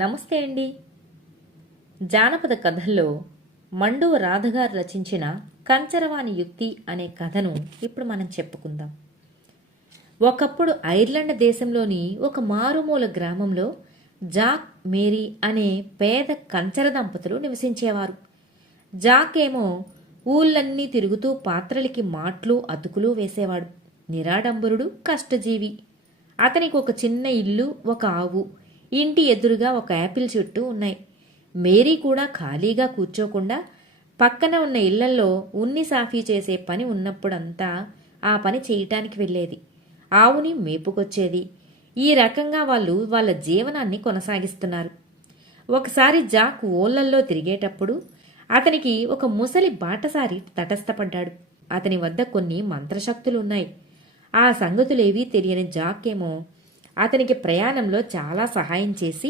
నమస్తే అండి. జానపద కథల్లో మండువ రాధగారు రచించిన కంచరవాణి యుక్తి అనే కథను ఇప్పుడు మనం చెప్పుకుందాం. ఒకప్పుడు ఐర్లాండ్ దేశంలోని ఒక మారుమూల గ్రామంలో జాక్, మేరీ అనే పేద కంచర దంపతులు నివసించేవారు. జాక్ ఏమో ఊళ్ళన్నీ తిరుగుతూ పాత్రలకి మాట్లు, అతుకులు వేసేవాడు. నిరాడంబరుడు, కష్టజీవి. అతనికి ఒక చిన్న ఇల్లు, ఒక ఆవు, ఇంటి ఎదురుగా ఒక యాపిల్ చెట్టు ఉన్నాయి. మేరీ కూడా ఖాళీగా కూర్చోకుండా పక్కన ఉన్న ఇళ్లల్లో ఉన్ని సాఫీ చేసే పని ఉన్నప్పుడంతా ఆ పని చేయటానికి వెళ్ళేది. ఆవుని మేపుకొచ్చేది. ఈ రకంగా వాళ్ళు వాళ్ళ జీవనాన్ని కొనసాగిస్తున్నారు. ఒకసారి జాక్ ఊళ్ళల్లో తిరిగేటప్పుడు అతనికి ఒక ముసలి బాటసారి తటస్థపడ్డాడు. అతని వద్ద కొన్ని మంత్రశక్తులున్నాయి. ఆ సంగతులేవీ తెలియని జాక్ ఏమో అతనికి ప్రయాణంలో చాలా సహాయం చేసి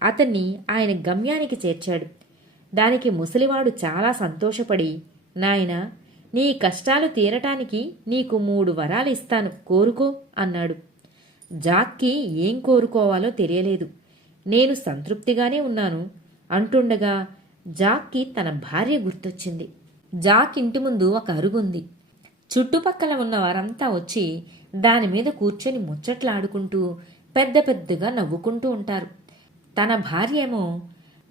అతన్ని ఆయన గమ్యానికి చేర్చాడు. దానికి ముసలివాడు చాలా సంతోషపడి, నాయనా, నీ కష్టాలు తీరటానికి నీకు 3 వరాలు ఇస్తాను, కోరుకో అన్నాడు. జాక్కి ఏం కోరుకోవాలో తెలియలేదు. నేను సంతృప్తిగానే ఉన్నాను అంటుండగా జాక్కి తన భార్య గుర్తొచ్చింది. జాక్ ఇంటి ముందు ఒక అరుగుంది. చుట్టుపక్కల ఉన్న వారంతా వచ్చి దానిమీద కూర్చొని ముచ్చట్లాడుకుంటూ పెద్ద పెద్దగా నవ్వుకుంటూ ఉంటారు. తన భార్య ఏమో,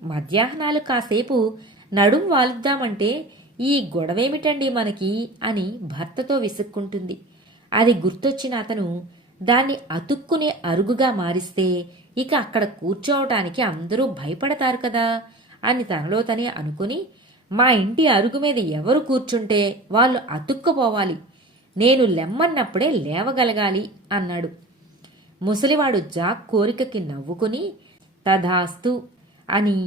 మధ్యాహ్నాలు కాసేపు నడుం వాలుద్దామంటే ఈ గొడవేమిటండి మనకి అని భర్తతో విసుక్కుంటుంది. అది గుర్తొచ్చిన అతను దాన్ని అతుక్కునే అరుగుగా మారిస్తే ఇక అక్కడ కూర్చోవటానికి అందరూ భయపడతారు కదా అని తనలో తనే అనుకుని, మా ఇంటి అరుగు మీద ఎవరు కూర్చుంటే వాళ్ళు అతుక్కుపోవాలి, నేను లెమ్మన్నప్పుడే లేవగలగాలి అన్నాడు. ముసలివాడు జాక్ కోరికకి నవ్వుకుని, తధాస్తు అని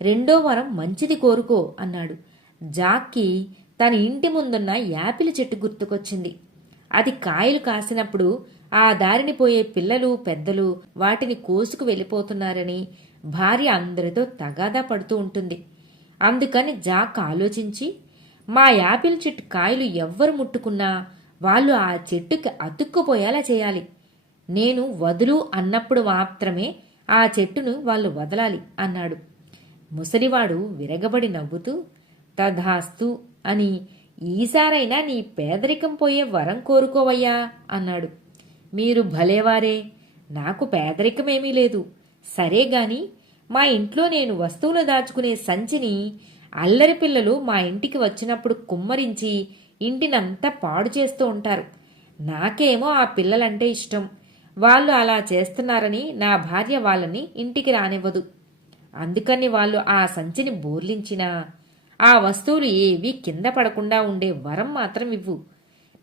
2వ వరం మంచిది కోరుకో అన్నాడు. జాక్కి తన ఇంటి ముందున్న యాపిల్ చెట్టు గుర్తుకొచ్చింది. అది కాయలు కాసినప్పుడు ఆ దారిని పోయే పిల్లలు, పెద్దలు వాటిని కోసుకు వెళ్ళిపోతున్నారని భార్య అందరితో తగాదా పడుతూ ఉంటుంది. అందుకని జాక్ ఆలోచించి, మా యాపిల్ చెట్టు కాయలు ఎవ్వరు ముట్టుకున్నా వాళ్ళు ఆ చెట్టుకి అతుక్కుపోయేలా చేయాలి. నేను వదులు అన్నప్పుడు మాత్రమే ఆ చెట్టును వాళ్ళు వదలాలి అన్నాడు. ముసలివాడు విరగబడి నవ్వుతూ, తధాస్తు అని ఈసారైనా నీ పేదరికం పోయే వరం కోరుకోవయ్యా అన్నాడు. మీరు భలేవారే, నాకు పేదరికమేమీ లేదు. సరేగాని మా ఇంట్లో నేను వస్తువులు దాచుకునే సంచిని అల్లరి పిల్లలు మా ఇంటికి వచ్చినప్పుడు కుమ్మరించి ఇంటినంతా పాడు చేస్తూ ఉంటారు. నాకేమో ఆ పిల్లలంటే ఇష్టం. వాళ్ళు అలా చేస్తున్నారని నా భార్య వాళ్ళని ఇంటికి రానివ్వదు. అందుకని వాళ్ళు ఆ సంచిని బోర్లించినా ఆ వస్తువులు ఏవి కింద పడకుండా ఉండే వరం మాత్రం ఇవ్వు.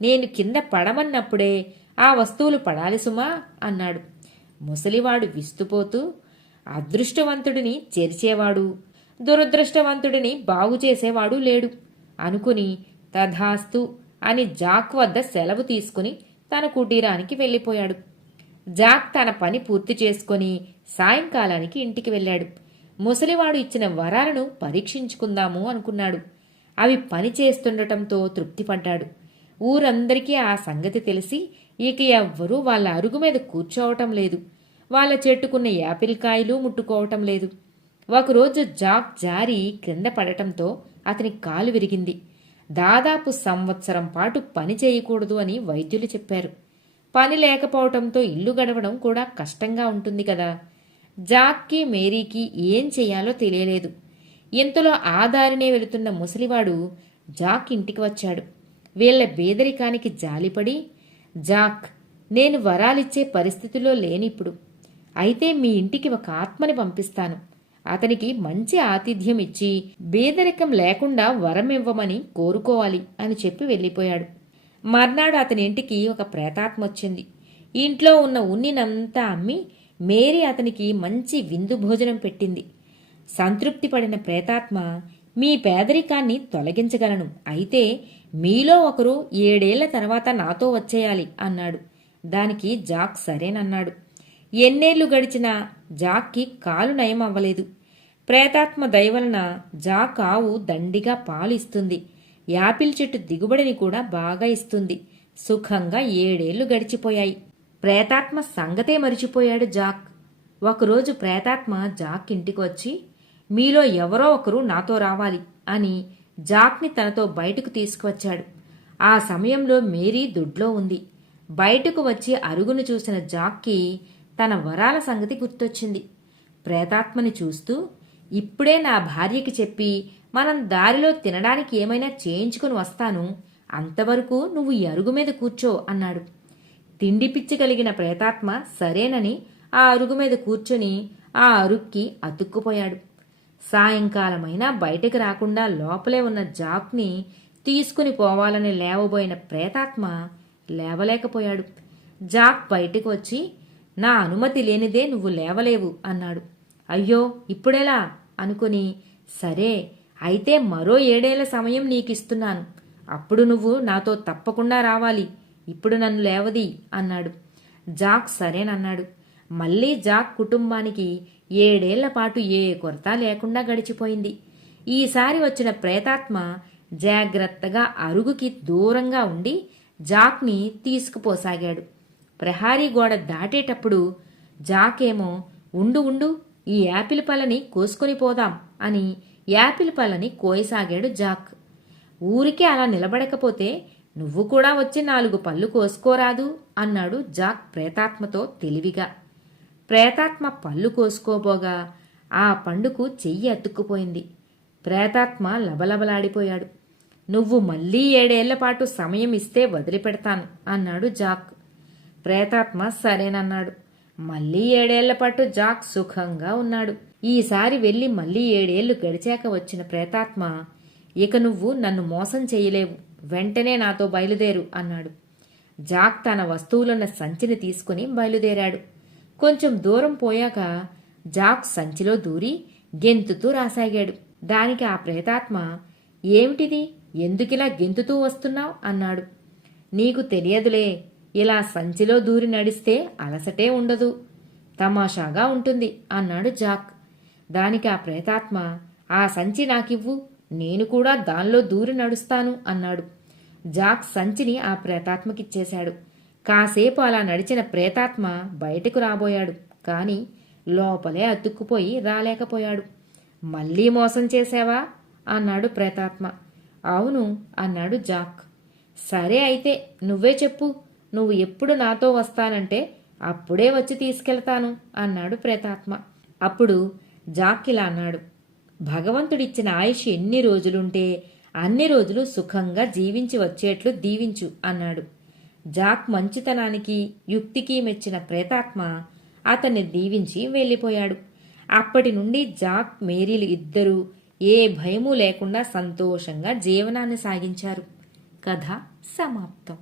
నేను కింద పడమన్నప్పుడే ఆ వస్తువులు పడాలి సుమా అన్నాడు. ముసలివాడు విస్తుపోతూ, అదృష్టవంతుడిని చేర్చేవాడు, దురదృష్టవంతుడిని బాగు చేసేవాడు లేడు అనుకుని తధాస్తు అని జాక్ వద్ద సెలవు తీసుకుని తన కుటీరానికి వెళ్ళిపోయాడు. జాక్ తన పని పూర్తి చేసుకుని సాయంకాలానికి ఇంటికి వెళ్ళాడు. ముసలివాడు ఇచ్చిన వరాలను పరీక్షించుకుందాము అనుకున్నాడు. అవి పని చేస్తుండటంతో తృప్తిపడ్డాడు. ఊరందరికీ ఆ సంగతి తెలిసి ఇక ఎవ్వరూ వాళ్ళ అరుగు మీద కూర్చోవటం లేదు. వాళ్ళ చెట్టుకున్న యాపిల్ కాయలు ముట్టుకోవటం లేదు. ఒకరోజు జాక్ జారి క్రింద పడటంతో అతని కాలు విరిగింది. దాదాపు సంవత్సరం పాటు పని చేయకూడదు అని వైద్యులు చెప్పారు. పని లేకపోవటంతో ఇల్లు గడవడం కూడా కష్టంగా ఉంటుంది కదా. జాక్కి, మేరీకి ఏం చెయ్యాలో తెలియలేదు. ఇంతలో ఆ దారినే వెళుతున్న ముసలివాడు జాక్ ఇంటికి వచ్చాడు. వీళ్ల బేదరికానికి జాలిపడి, జాక్, నేను వరాలిచ్చే పరిస్థితిలో లేనిప్పుడు. అయితే మీ ఇంటికి ఒక ఆత్మని పంపిస్తాను. అతనికి మంచి ఆతిథ్యం ఇచ్చి బేదరికం లేకుండా వరం ఇవ్వమని కోరుకోవాలి అని చెప్పి వెళ్ళిపోయాడు. మర్నాడు అతని ఇంటికి ఒక ప్రేతాత్మ వచ్చింది. ఇంట్లో ఉన్న ఉన్నినంతా అమ్మి మేరీ అతనికి మంచి విందు భోజనం పెట్టింది. సంతృప్తి పడిన ప్రేతాత్మ, మీ పేదరికాన్ని తొలగించగలను, అయితే మీలో ఒకరు 7 ఏళ్ల తర్వాత నాతో వచ్చేయాలి అన్నాడు. దానికి జాక్ సరేనన్నాడు. ఎన్నేళ్లు గడిచినా జాక్కి కాలు నయం అవ్వలేదు. ప్రేతాత్మ దయవలన జాక్ ఆవు దండిగా పాలు ఇస్తుంది. యాపిల్ చెట్టు దిగుబడిని కూడా బాగా ఇస్తుంది. సుఖంగా 7 ఏళ్లు గడిచిపోయాయి. ప్రేతాత్మ సంగతే మరిచిపోయాడు జాక్. ఒకరోజు ప్రేతాత్మ జాక్ ఇంటికి వచ్చి, మీలో ఎవరో ఒకరు నాతో రావాలి అని జాక్ని తనతో బయటకు తీసుకువచ్చాడు. ఆ సమయంలో మేరీ దొడ్లో ఉంది. బయటకు వచ్చి అరుగును చూసిన జాక్కి తన వరాల సంగతి గుర్తొచ్చింది. ప్రేతాత్మని చూస్తూ, ఇప్పుడే నా భార్యకి చెప్పి మనం దారిలో తినడానికి ఏమైనా చేయించుకుని వస్తాను, అంతవరకు నువ్వు ఈ అరుగు మీద కూర్చో అన్నాడు. తిండి పిచ్చి కలిగిన ప్రేతాత్మ సరేనని ఆ అరుగు మీద కూర్చొని ఆ అరుక్కి అతుక్కుపోయాడు. సాయంకాలమైనా బయటకు రాకుండా లోపలే ఉన్న జాక్ని తీసుకుని పోవాలని లేవబోయిన ప్రేతాత్మ లేవలేకపోయాడు. జాక్ బయటకు వచ్చి, నా అనుమతి లేనిదే నువ్వు లేవలేవు అన్నాడు. అయ్యో ఇప్పుడెలా అనుకుని, సరే అయితే మరో 7 ఏళ్ల సమయం నీకిస్తున్నాను, అప్పుడు నువ్వు నాతో తప్పకుండా రావాలి, ఇప్పుడు నన్ను లేవది అన్నాడు. జాక్ సరేనన్నాడు. మళ్లీ జాక్ కుటుంబానికి 7 ఏళ్ల పాటు ఏ కొరత లేకుండా గడిచిపోయింది. ఈసారి వచ్చిన ప్రేతాత్మ జాగ్రత్తగా అరుగుకి దూరంగా ఉండి జాక్ని తీసుకుపోసాగాడు. ప్రహారీ గోడ దాటేటప్పుడు జాకేమో, ఉండు ఉండు, ఈ యాపిల్ పళ్ళని కోసుకొని పోదాం అని యాపిల్ పళ్ళని కోయసాగాడు జాక్. ఊరికే అలా నిలబడకపోతే నువ్వు కూడా వచ్చి 4 పళ్ళు కోసుకోరాదు అన్నాడు జాక్ ప్రేతాత్మతో తెలివిగా. ప్రేతాత్మ పళ్ళు కోసుకోబోగా ఆ పండుకు చెయ్యి అతుక్కుపోయింది. ప్రేతాత్మ లబలబలాడిపోయాడు. నువ్వు మళ్లీ 7 ఏళ్ల పాటు సమయం ఇస్తే వదిలిపెడతాను అన్నాడు జాక్. ప్రేతాత్మ సరేనన్నాడు. మళ్లీ 7 ఏళ్ల పాటు జాక్ సుఖంగా ఉన్నాడు. ఈసారి వెళ్లి మళ్లీ 7 ఏళ్లు గడిచాక వచ్చిన ప్రేతాత్మ, ఇక నువ్వు నన్ను మోసం చేయలేవు, వెంటనే నాతో బయలుదేరు అన్నాడు. జాక్ తన వస్తువులున్న సంచిని తీసుకుని బయలుదేరాడు. కొంచెం దూరం పోయాక జాక్ సంచిలో దూరి గెంతుతూ రాసాగాడు. దానికి ఆ ప్రేతాత్మ, ఏమిటిది, ఎందుకిలా గెంతుతూ వస్తున్నావు అన్నాడు. నీకు తెలియదులే, ఇలా సంచిలో దూరి నడిస్తే అలసటే ఉండదు, తమాషాగా ఉంటుంది అన్నాడు జాక్. దానికి ఆ ప్రేతాత్మ, ఆ సంచి నాకివ్వు, నేను కూడా దానిలో దూరి నడుస్తాను అన్నాడు. జాక్ సంచిని ఆ ప్రేతాత్మకిచ్చేశాడు. కాసేపు అలా నడిచిన ప్రేతాత్మ బయటకు రాబోయాడు. కాని లోపలే అతుక్కుపోయి రాలేకపోయాడు. మళ్లీ మోసం చేశావా అన్నాడు ప్రేతాత్మ. అవును అన్నాడు జాక్. సరే అయితే నువ్వే చెప్పు, నువ్వు ఎప్పుడు నాతో వస్తానంటే అప్పుడే వచ్చి తీసుకెళ్తాను అన్నాడు ప్రేతాత్మ. అప్పుడు జాక్ ఇలా అన్నాడు, భగవంతుడిచ్చిన ఆయుష్ ఎన్ని రోజులుంటే అన్ని రోజులు సుఖంగా జీవించి వచ్చేట్లు దీవించు అన్నాడు. జాక్ మంచితనానికి యుక్తికి మెచ్చిన ప్రేతాత్మ అతన్ని దీవించి వెళ్ళిపోయాడు. అప్పటి నుండి జాక్ మేరీలు ఇద్దరూ ఏ భయమూ లేకుండా సంతోషంగా జీవనాన్ని సాగించారు. కథ సమాప్తం.